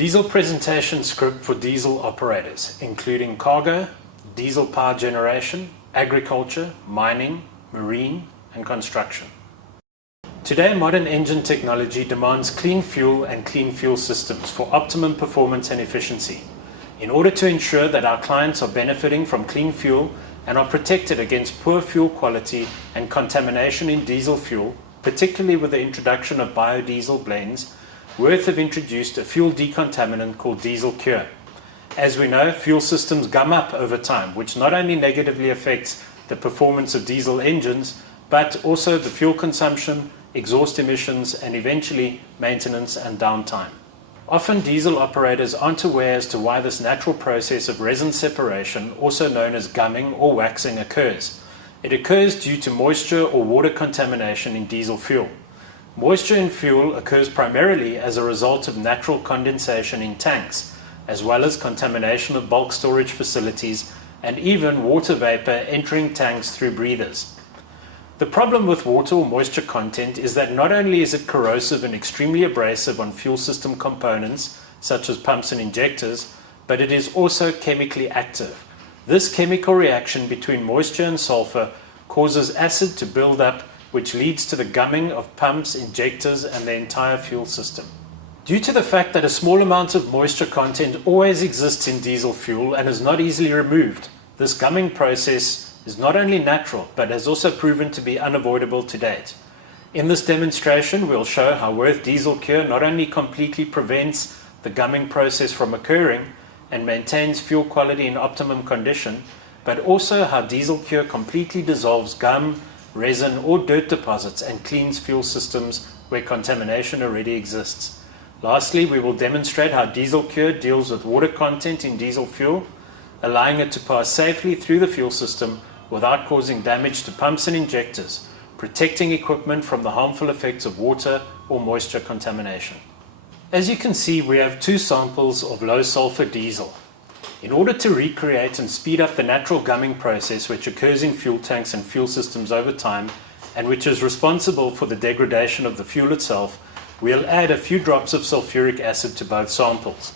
Diesel presentation script for diesel operators, including cargo, diesel power generation, agriculture, mining, marine, and construction. Today, modern engine technology demands clean fuel and clean fuel systems for optimum performance and efficiency. In order to ensure that our clients are benefiting from clean fuel and are protected against poor fuel quality and contamination in diesel fuel, particularly with the introduction of biodiesel blends, Wurth have introduced a fuel decontaminant called Diesel Cure. As we know, fuel systems gum up over time, which not only negatively affects the performance of diesel engines, but also the fuel consumption, exhaust emissions, and eventually maintenance and downtime. Often diesel operators aren't aware as to why this natural process of resin separation, also known as gumming or waxing, occurs. It occurs due to moisture or water contamination in diesel fuel. Moisture in fuel occurs primarily as a result of natural condensation in tanks, as well as contamination of bulk storage facilities and even water vapor entering tanks through breathers. The problem with water or moisture content is that not only is it corrosive and extremely abrasive on fuel system components, such as pumps and injectors, but it is also chemically active. This chemical reaction between moisture and sulfur causes acid to build up, which leads to the gumming of pumps, injectors, and the entire fuel system. Due to the fact that a small amount of moisture content always exists in diesel fuel and is not easily removed, this gumming process is not only natural, but has also proven to be unavoidable to date. In this demonstration, we'll show how Wurth Diesel Cure not only completely prevents the gumming process from occurring and maintains fuel quality in optimum condition, but also how Diesel Cure completely dissolves gum, resin, or dirt deposits and cleans fuel systems where contamination already exists. Lastly, we will demonstrate how Diesel Cure deals with water content in diesel fuel, allowing it to pass safely through the fuel system without causing damage to pumps and injectors, protecting equipment from the harmful effects of water or moisture contamination. As you can see, we have two samples of low sulfur diesel. In order to recreate and speed up the natural gumming process which occurs in fuel tanks and fuel systems over time, and which is responsible for the degradation of the fuel itself, we'll add a few drops of sulfuric acid to both samples.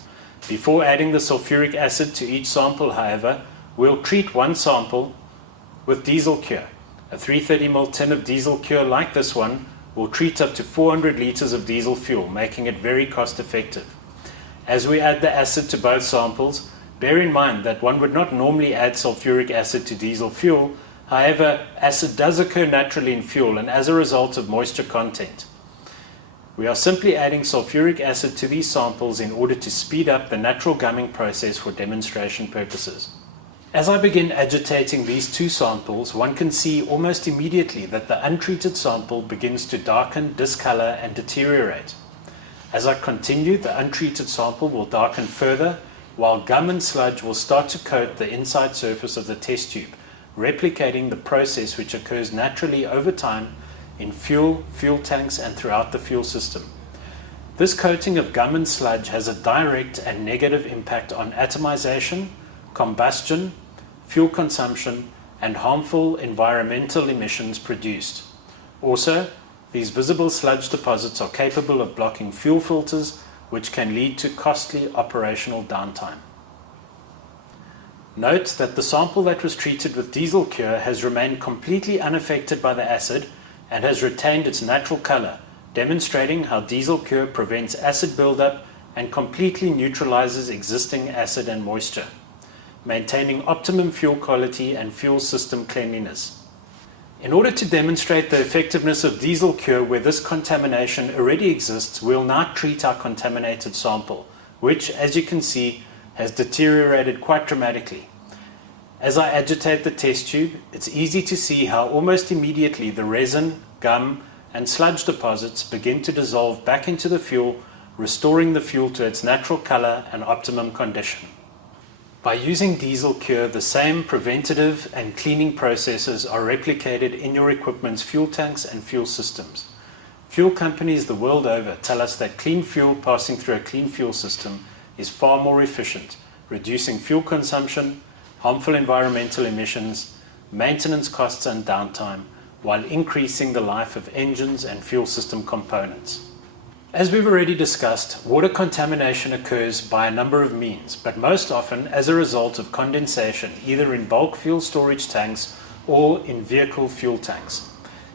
Before adding the sulfuric acid to each sample, however, we'll treat one sample with Diesel Cure. A 330 ml tin of Diesel Cure like this one will treat up to 400 liters of diesel fuel, making it very cost effective. As we add the acid to both samples, bear in mind that one would not normally add sulfuric acid to diesel fuel. However, acid does occur naturally in fuel and as a result of moisture content. We are simply adding sulfuric acid to these samples in order to speed up the natural gumming process for demonstration purposes. As I begin agitating these two samples, one can see almost immediately that the untreated sample begins to darken, discolor, and deteriorate. As I continue, the untreated sample will darken further, while gum and sludge will start to coat the inside surface of the test tube, replicating the process which occurs naturally over time in fuel tanks, and throughout the fuel system. This coating of gum and sludge has a direct and negative impact on atomization, combustion, fuel consumption, and harmful environmental emissions produced. Also, these visible sludge deposits are capable of blocking fuel filters, which can lead to costly operational downtime. Note that the sample that was treated with Diesel Cure has remained completely unaffected by the acid and has retained its natural color, demonstrating how Diesel Cure prevents acid buildup and completely neutralizes existing acid and moisture, maintaining optimum fuel quality and fuel system cleanliness. In order to demonstrate the effectiveness of Diesel Cure where this contamination already exists, we'll now treat our contaminated sample, which, as you can see, has deteriorated quite dramatically. As I agitate the test tube, it's easy to see how almost immediately the resin, gum, and sludge deposits begin to dissolve back into the fuel, restoring the fuel to its natural color and optimum condition. By using Diesel Cure, the same preventative and cleaning processes are replicated in your equipment's fuel tanks and fuel systems. Fuel companies the world over tell us that clean fuel passing through a clean fuel system is far more efficient, reducing fuel consumption, harmful environmental emissions, maintenance costs and downtime, while increasing the life of engines and fuel system components. As we've already discussed, water contamination occurs by a number of means, but most often as a result of condensation, either in bulk fuel storage tanks or in vehicle fuel tanks.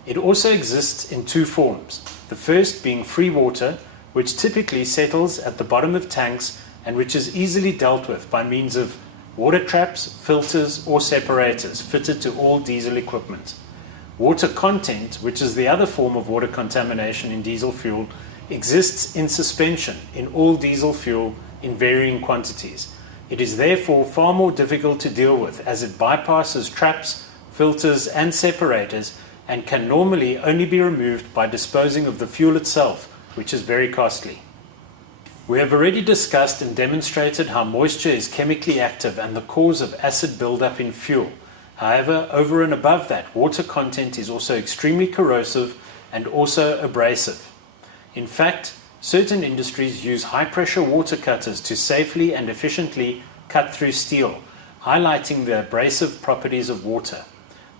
It also exists in two forms, the first being free water, which typically settles at the bottom of tanks and which is easily dealt with by means of water traps, filters or separators fitted to all diesel equipment. Water content, which is the other form of water contamination in diesel fuel, exists in suspension in all diesel fuel in varying quantities. It is therefore far more difficult to deal with as it bypasses traps, filters and separators and can normally only be removed by disposing of the fuel itself, which is very costly. We have already discussed and demonstrated how moisture is chemically active and the cause of acid buildup in fuel. However, over and above that, water content is also extremely corrosive and also abrasive. In fact, certain industries use high-pressure water cutters to safely and efficiently cut through steel, highlighting the abrasive properties of water.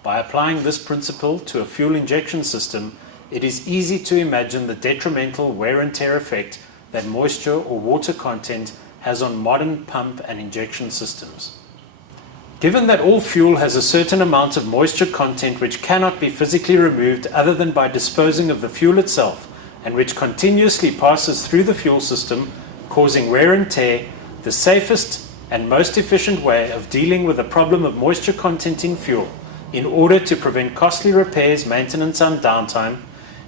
By applying this principle to a fuel injection system, it is easy to imagine the detrimental wear and tear effect that moisture or water content has on modern pump and injection systems. Given that all fuel has a certain amount of moisture content which cannot be physically removed other than by disposing of the fuel itself, and which continuously passes through the fuel system, causing wear and tear, the safest and most efficient way of dealing with the problem of moisture content in fuel, in order to prevent costly repairs, maintenance and downtime,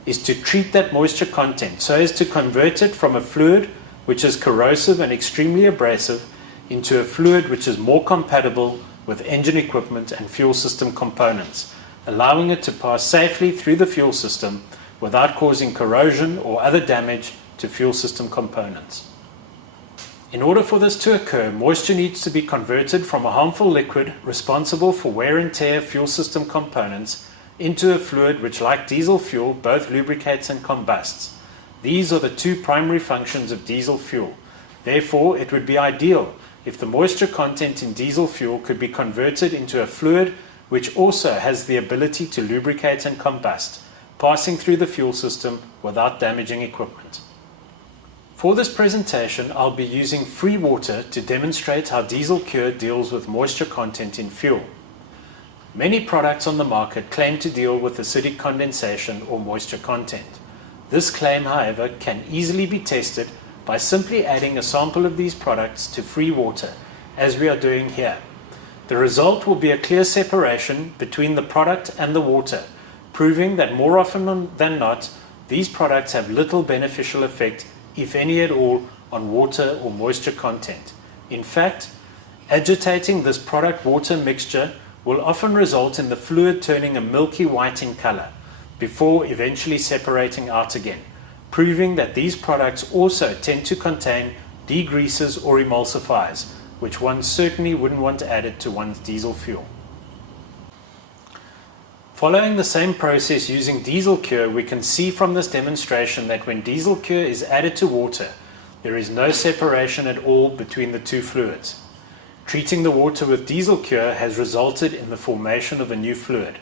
is to treat that moisture content so as to convert it from a fluid which is corrosive and extremely abrasive into a fluid which is more compatible with engine equipment and fuel system components, allowing it to pass safely through the fuel system without causing corrosion or other damage to fuel system components. In order for this to occur, moisture needs to be converted from a harmful liquid responsible for wear and tear of fuel system components into a fluid which, like diesel fuel, both lubricates and combusts. These are the two primary functions of diesel fuel. Therefore, it would be ideal if the moisture content in diesel fuel could be converted into a fluid which also has the ability to lubricate and combust, passing through the fuel system without damaging equipment. For this presentation, I'll be using free water to demonstrate how Diesel Cure deals with moisture content in fuel. Many products on the market claim to deal with acidic condensation or moisture content. This claim, however, can easily be tested by simply adding a sample of these products to free water, as we are doing here. The result will be a clear separation between the product and the water, proving that more often than not, these products have little beneficial effect, if any at all, on water or moisture content. In fact, agitating this product-water mixture will often result in the fluid turning a milky white in color, before eventually separating out again, proving that these products also tend to contain degreasers or emulsifiers, which one certainly wouldn't want added to one's diesel fuel. Following the same process using Diesel Cure, we can see from this demonstration that when Diesel Cure is added to water, there is no separation at all between the two fluids. Treating the water with Diesel Cure has resulted in the formation of a new fluid.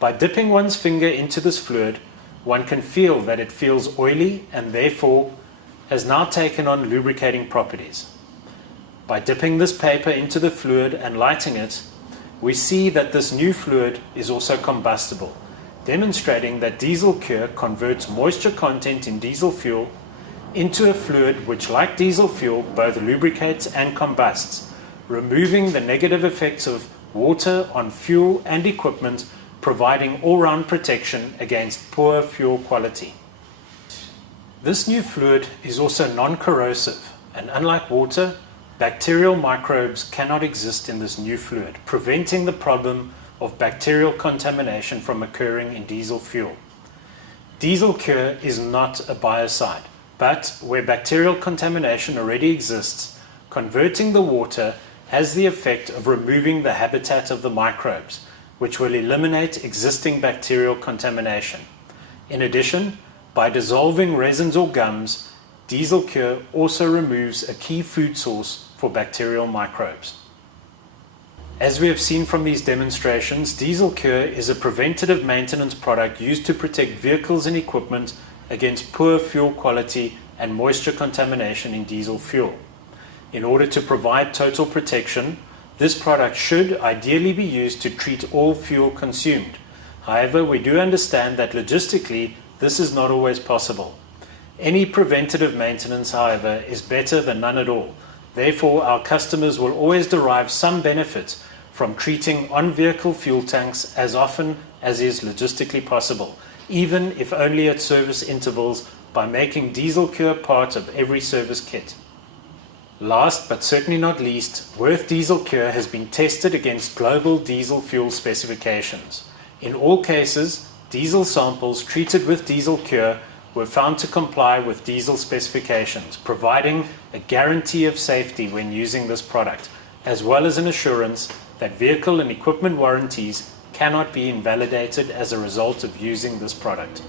By dipping one's finger into this fluid, one can feel that it feels oily and therefore has now taken on lubricating properties. By dipping this paper into the fluid and lighting it, we see that this new fluid is also combustible, demonstrating that Diesel Cure converts moisture content in diesel fuel into a fluid which, like diesel fuel, both lubricates and combusts, removing the negative effects of water on fuel and equipment, providing all-round protection against poor fuel quality. This new fluid is also non-corrosive, and unlike water, bacterial microbes cannot exist in this new fluid, preventing the problem of bacterial contamination from occurring in diesel fuel. Diesel Cure is not a biocide, but where bacterial contamination already exists, converting the water has the effect of removing the habitat of the microbes, which will eliminate existing bacterial contamination. In addition, by dissolving resins or gums, Diesel Cure also removes a key food source for bacterial microbes. As we have seen from these demonstrations, Diesel Cure is a preventative maintenance product used to protect vehicles and equipment against poor fuel quality and moisture contamination in diesel fuel. In order to provide total protection, this product should ideally be used to treat all fuel consumed. However, we do understand that logistically this is not always possible. Any preventative maintenance, however, is better than none at all. Therefore, our customers will always derive some benefit from treating on-vehicle fuel tanks as often as is logistically possible, even if only at service intervals, by making Diesel Cure part of every service kit. Last but certainly not least, Wurth Diesel Cure has been tested against global diesel fuel specifications. In all cases, diesel samples treated with Diesel Cure were found to comply with diesel specifications, providing a guarantee of safety when using this product, as well as an assurance that vehicle and equipment warranties cannot be invalidated as a result of using this product.